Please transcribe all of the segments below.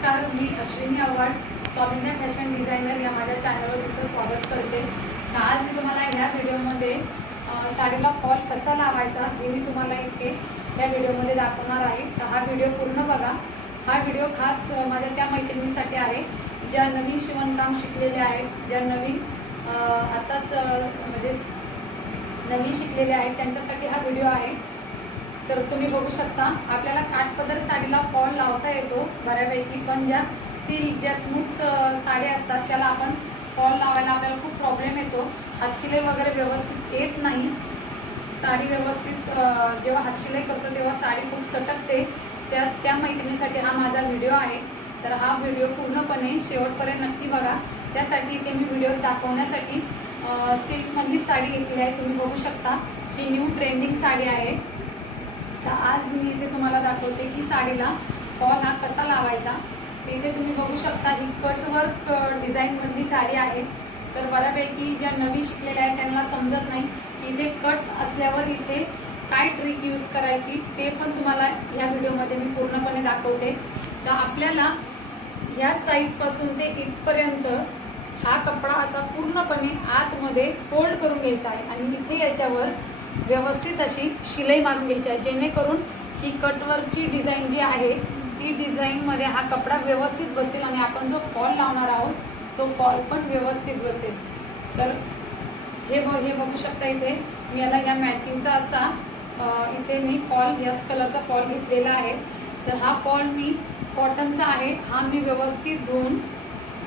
नमस्कार मी Ashwini Avhad Swaminya fashion designer या माझ्या चॅनलवर तुमचं स्वागत करते. तर आज मी तुम्हाला ह्या व्हिडिओमध्ये साडीला फॉल कसा लावायचा हे मी तुम्हाला इथे या व्हिडिओमध्ये दाखवणार आहे. तर हा व्हिडिओ पूर्ण बघा. हा व्हिडिओ खास माझ्या त्या मैत्रिणीसाठी आहे ज्या नवीन शिवणकाम शिकलेल्या आहेत ज्या नवीन आत्ताच आताच म्हणजे नवीन शिकलेल्या आहेत त्यांच्यासाठी हा व्हिडिओ आहे. तर तुम्ही बघू शकता आपल्याला काठपदर साडीला फॉल लावता येतो. बऱ्यापैकी पण ज्या सिल्क ज्या स्मूथ साड्या असतात त्याला आपण फॉल लावायला आपल्याला खूप प्रॉब्लेम येतो. हातशिलाई वगैरे व्यवस्थित येत नाही. साडी व्यवस्थित जेव्हा हातशिलाई करतो तेव्हा साडी खूप सटकते. त्या त्या मैत्रिणीसाठी हा माझा व्हिडिओ आहे. तर हा व्हिडिओ पूर्णपणे शेवटपर्यंत नक्की बघा. त्यासाठी ते मी व्हिडिओ दाखवण्यासाठी सिल्कमधली साडी घेतलेली आहे. तुम्ही बघू शकता ही न्यू ट्रेंडिंग साडी आहे. तर आज मी इथे तुम्हाला दाखवते की साडीला कॉन हा कसा लावायचा. ते इथे तुम्ही बघू शकता ही कटवर्क डिझाईनमधली साडी आहे. तर बऱ्यापैकी ज्या नवीन शिकलेल्या आहेत त्यांना समजत नाही की इथे कट असल्यावर इथे काय ट्रिक यूज करायची ते पण तुम्हाला ह्या व्हिडिओमध्ये मी पूर्णपणे दाखवते. तर आपल्याला ह्या साईजपासून ते इथपर्यंत हा कपडा असा पूर्णपणे आतमध्ये फोल्ड करून घ्यायचा आहे. आणि इथे याच्यावर व्यवस्थित अशी शिलाई मारून घ्यायची आहे. जेणेकरून ही कटवर्कची डिझाईन जी आहे ती डिझाईनमध्ये हा कपडा व्यवस्थित बसेल आणि आपण जो फॉल लावणार आहोत तो फॉल पण व्यवस्थित बसेल. तर हे ब हे बघू शकता इथे. मी याला ह्या मॅचिंगचा असा इथे मी फॉल ह्याच कलरचा फॉल घेतलेला आहे. तर हा फॉल मी कॉटनचा आहे. हा मी व्यवस्थित धुवून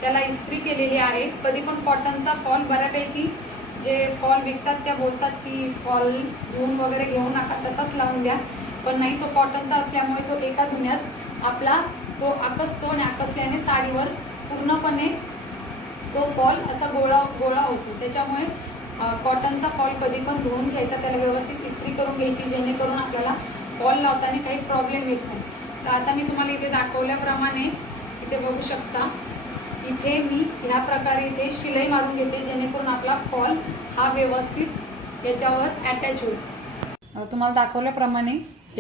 त्याला इस्त्री केलेली आहे. कधी पण कॉटनचा फॉल बऱ्यापैकी जे फॉल विकतात त्या बोलतात की फॉल धुवून वगैरे घेऊ नका तसाच लावून द्या. पण नाही तो कॉटनचा असल्यामुळे तो एका धुण्यात आपला तो आकसतो आणि आकसल्याने साडीवर पूर्णपणे तो फॉल असा गोळा गोळा होतो. त्याच्यामुळे कॉटनचा फॉल कधी पण धुवून घ्यायचा त्याला व्यवस्थित इस्त्री करून घ्यायची जेणेकरून आपल्याला फॉल लावताना काही प्रॉब्लेम येत नाही. तर आता मी तुम्हाला इथे दाखवल्याप्रमाणे इथे बघू शकता. इथे मी ह्या प्रकारे इथे शिलाई मारून घेते जेणेकरून आपला फॉल हा व्यवस्थित याच्यावर अटॅच होईल. तुम्हाला दाखवल्याप्रमाणे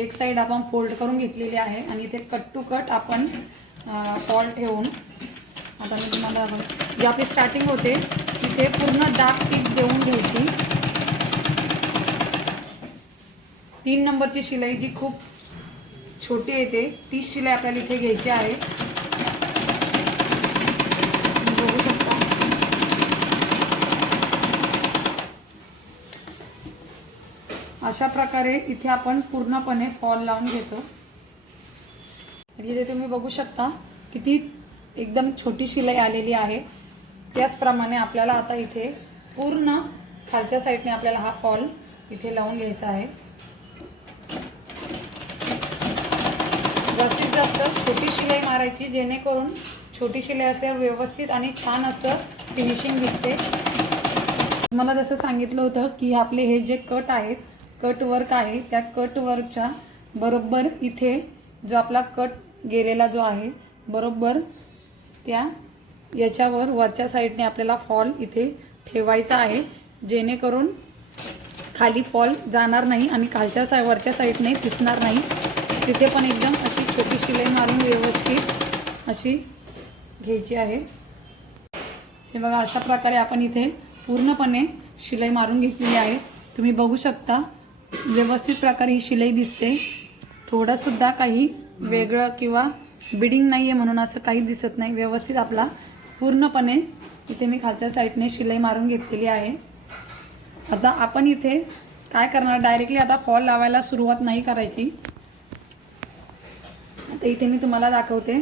एक साईड आपण फोल्ड करून घेतलेली आहे आणि इथे कट टू कट आपण फॉल ठेवून आता मी तुम्हाला जे जी आपली स्टार्टिंग होते तिथे पूर्ण डार्क पीक देऊन घ्यायची. तीन नंबरची शिलाई जी खूप छोटी येते तीच शिलाई आपल्याला इथे घ्यायची आहे तुम्ही बघू शकता अशा प्रकारे इथे आपण पूर्णपणे फॉल लावून घेतो. इथे तुम्ही बघू शकता किती एकदम छोटी शिलाई आलेली आहे. त्याचप्रमाणे आपल्याला आता इथे पूर्ण खालच्या साईडने आपल्याला हा फॉल इथे लावून घ्यायचा आहे. जास्तीत जास्त छोटी शिलाई मारायची जेणेकरून छोटी शिलाई असल्यावर व्यवस्थित आणि छान असं फिनिशिंग दिसते. मला जसं सांगितलं होतं की आपले हे जे कट आहेत कटवर्क आहे त्या कटवर्कच्या बरोबर इथे जो आपला कट गेलेला जो आहे बरोबर त्या याच्यावर वरच्या साईडने आपल्याला फॉल इथे ठेवायचा आहे. जेणेकरून खाली फॉल जाणार नाही आणि खालच्या साय वरच्या साईडने दिसणार नाही. तिथे पण एकदम अशी छोटी शिलाई मारून व्यवस्थित अशी घ्यायची आहे. हे बघा अशा प्रकारे आपण इथे पूर्णपणे शिलाई मारून घेतलेली आहे. तुम्ही बघू शकता व्यवस्थित प्रकारे ही शिलाई दिसते. थोडंसुद्धा काही वेगळं किंवा बिडिंग नाही आहे म्हणून असं काही दिसत नाही. व्यवस्थित आपला पूर्णपणे इथे मी खालच्या साईडने शिलाई मारून घेतलेली आहे. आता आपण इथे काय करणार? डायरेक्टली आता फॉल लावायला सुरुवात नाही करायची. आता इथे मी तुम्हाला दाखवते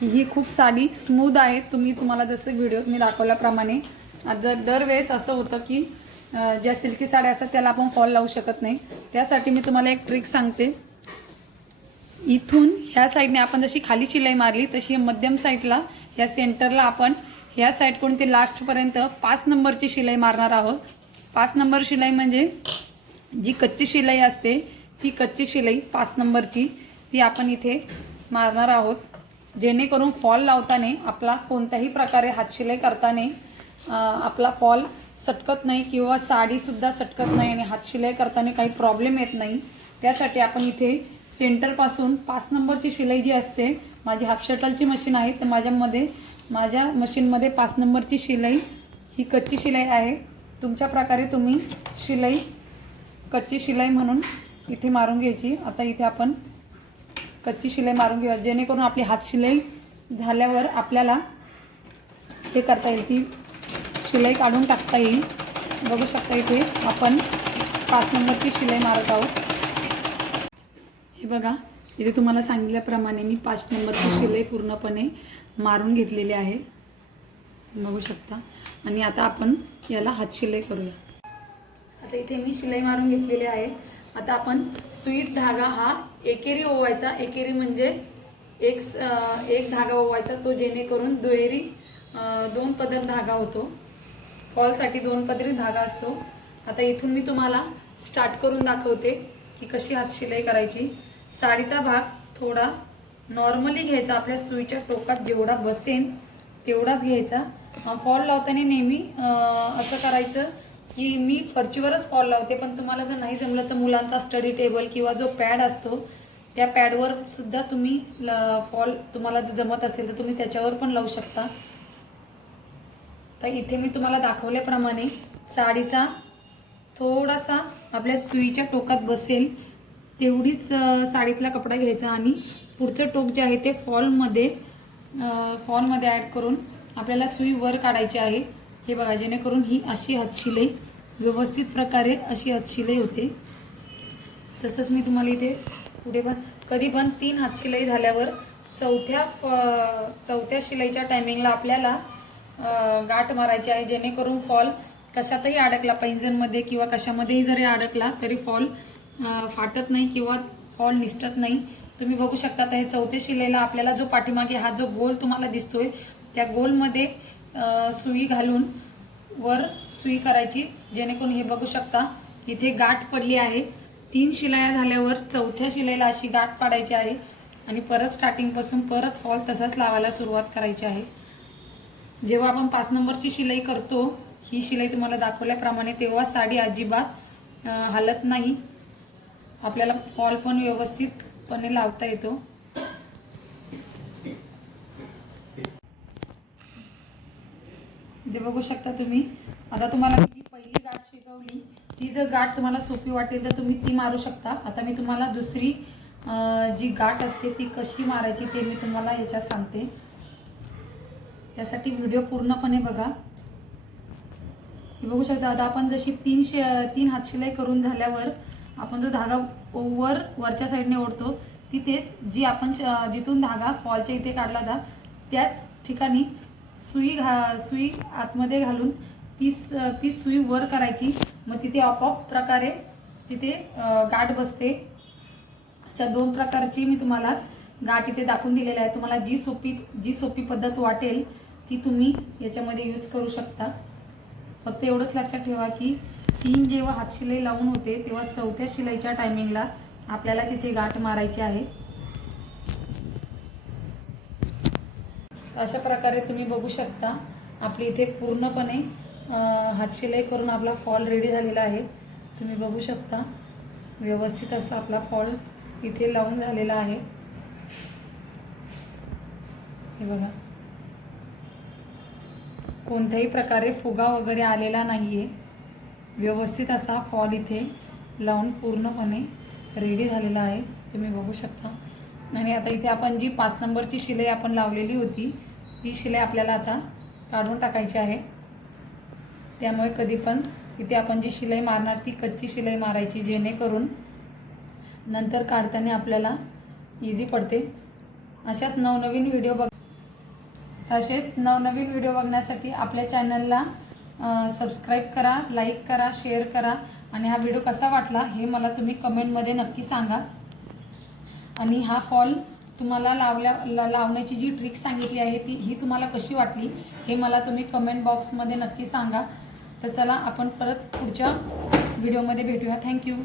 की ही खूप साडी स्मूद आहे. तुम्ही तुम्हाला जसं व्हिडिओत मी दाखवल्याप्रमाणे. आता दरवेळेस असं होतं की ज्या सिल्की साड्या असतात त्याला आपण फॉल लावू शकत नाही. त्यासाठी मी तुम्हाला एक ट्रिक सांगते. इथून ह्या साईडने आपण जशी खाली शिलाई मारली तशी मध्यम साईडला ह्या सेंटरला आपण ह्या साईडकडून ते लास्टपर्यंत पाच नंबरची शिलाई मारणार आहोत. पाच नंबर शिलाई म्हणजे जी कच्ची शिलाई असते ती कच्ची शिलाई पाच नंबरची ती आपण इथे मारणार आहोत. जेणेकरून फॉल लावताना आपला कोणत्याही प्रकारे हातशिलाई करताना आपला फॉल सटकत नाही किंवा साडीसुद्धा सटकत नाही आणि हातशिलाई करताना काही प्रॉब्लेम येत नाही. त्यासाठी आपण इथे सेंटरपासून पाच नंबरची शिलाई जी असते माझी हाफ शटलची मशीन आहे तर माझ्यामध्ये माझ्या मशीनमध्ये पाच नंबरची शिलाई ही कच्ची शिलाई आहे. तुमच्या प्रकारे तुम्ही शिलाई कच्ची शिलाई म्हणून इथे मारून घ्यायची. आता इथे आपण कच्ची शिलाई मारून घेऊया. जेणेकरून आपली हात शिलाई झाल्यावर आपल्याला हे करता येईल. ती शिलाई काढून टाकता येईल. बघू शकता इथे आपण पाच नंबरची शिलाई मारत आहोत. हे बघा इथे तुम्हाला सांगितल्याप्रमाणे मी पाच नंबरची शिलाई पूर्णपणे मारून घेतलेली आहे. बघू शकता. आणि आता आपण याला हात शिलाई करूया. आता इथे मी शिलाई मारून घेतलेली आहे. आता आपण सुईत धागा हा एकेरी ओवायचा. एकेरी म्हणजे एक स- एक धागा ओवायचा तो जेणेकरून दुहेरी दोन पदर धागा होतो. फॉलसाठी दोन पदरी धागा असतो. आता इथून मी तुम्हाला स्टार्ट करून दाखवते की कशी हात शिलाई करायची. साडीचा भाग थोडा नॉर्मली घ्यायचा आपल्या सुईच्या टोकात जेवढा बसेन तेवढाच घ्यायचा. फॉल लावताना नेहमी असं करायचं की मी फरचीवरच फॉल लावते पण तुम्हाला जर नाही जमलं तर मुलांचा स्टडी टेबल किंवा जो पॅड असतो त्या पॅडवर सुद्धा तुम्ही फॉल तुम्हाला जर जमत असेल तर तुम्ही त्याच्यावर पण लावू शकता. तर इथे मी तुम्हाला दाखवल्याप्रमाणे साडीचा थोडासा आपल्या सुईच्या टोकात बसेल तेवढीच साडीतला कपडा घ्यायचा आणि पुढचं टोक जे आहे ते फॉलमध्ये फॉलमध्ये ॲड करून आपल्याला सुई वर काढायची आहे. हे बघा जेणेकरून ही अशी हातशिलाई व्यवस्थित प्रकारे अशी हातशिलाई होते. तसंच मी तुम्हाला इथे पुढे पण कधी पण तीन हातशिलाई झाल्यावर चौथ्या फ चौथ्या शिलाईच्या टायमिंगला आपल्याला गाठ मारायची आहे जेणेकरून फॉल कशातही अडकला पैंजणमध्ये किंवा कशामध्येही जरी अडकला तरी फॉल फाटत नाही किंवा फॉल निसटत नाही. तुम्ही बघू शकता तर हे चौथ्या शिलेला आपल्याला जो पाठीमागे हा जो गोल तुम्हाला दिसतोय त्या गोलमध्ये सुई घालून वर सुई करायची जेणेकरून हे बघू शकता इथे गाठ पडली आहे. तीन शिलाया झाल्यावर चौथ्या शिलाईला अशी गाठ पाडायची आहे आणि परत स्टार्टिंगपासून परत फॉल तसाच लावायला सुरुवात करायची आहे. जेव्हा आपण पाच नंबरची शिलाई करतो ही शिलाई तुम्हाला दाखवल्याप्रमाणे तेव्हा साडी अजिबात हलत हालत नाही. आपल्याला फॉल पण व्यवस्थितपणे लावता येतो. ते बघू शकता तुम्ही. आता तुम्हाला मी जी पहिली गाठ शिकवली ती जर गाठ तुम्हाला सोपी वाटेल तर तुम्ही ती मारू शकता. आता मी तुम्हाला दुसरी जी गाठ असते ती कशी मारायची ते मी तुम्हाला याच्यात सांगते. त्यासाठी व्हिडिओ पूर्णपणे बघा. हे बघू शकता आता आपण जशी तीन शे तीन हातशिलाई करून झाल्यावर आपण जो धागा ओवर वरच्या साईडने ओढतो तिथेच जी आपण श- जिथून धागा फॉलच्या इथे काढला होता त्याच ठिकाणी सुई घा सुई आतमध्ये घालून ती ती सुई वर करायची. मग तिथे आपोआप प्रकारे तिथे गाठ बसते. अशा दोन प्रकारची मी तुम्हाला गाठ इथे दाखवून दिलेल्या आहे तुम्हाला जी सोपी जी सोपी पद्धत वाटेल ती तुम्ही याच्यामध्ये यूज करू शकता. फक्त एवढंच लक्षात ठेवा की तीन जेव्हा हातशिलाई लावून होते तेव्हा चौथ्या शिलाईच्या टायमिंगला आपल्याला तिथे गाठ मारायची आहे. अशा प्रकारे तुम्ही बघू शकता आपली इथे पूर्णपणे हातशिलाई करून आपला फॉल रेडी झालेला आहे. तुम्ही बघू शकता व्यवस्थित असा आपला फॉल इथे लावून झालेला आहे. हे बघा. कोणत्याही प्रकारे फुगा वगैरे आलेला नाही आहे व्यवस्थित असा फॉल इथे लावून पूर्णपणे रेडी झालेला आहे. तुम्ही बघू शकता. आणि आता इथे आपण जी पाच नंबरची शिलाई आपण लावलेली होती ती शिलाई आपल्याला आता काढून टाकायची आहे. त्यामुळे कधी पण इथे आपण जी शिलाई मारणार ती कच्ची शिलाई मारायची जेणेकरून नंतर काढताना आपल्याला इझी पडते. अशाच नवनवीन व्हिडिओ बघ तसेच नवनवीन व्हिडिओ बघण्यासाठी आपल्या चॅनलला सबस्क्राईब करा लाईक करा शेअर करा. आणि हा व्हिडिओ कसा वाटला हे मला तुम्ही कमेंटमध्ये नक्की सांगा. आणि हा फॉल तुम्हाला लावल्या ला लावण्याची जी ट्रिक सांगितली आहे ती ही तुम्हाला कशी वाटली हे मला तुम्ही कमेंट बॉक्समध्ये नक्की सांगा. तर चला आपण परत पुढच्या व्हिडिओमध्ये भेटूया. थँक्यू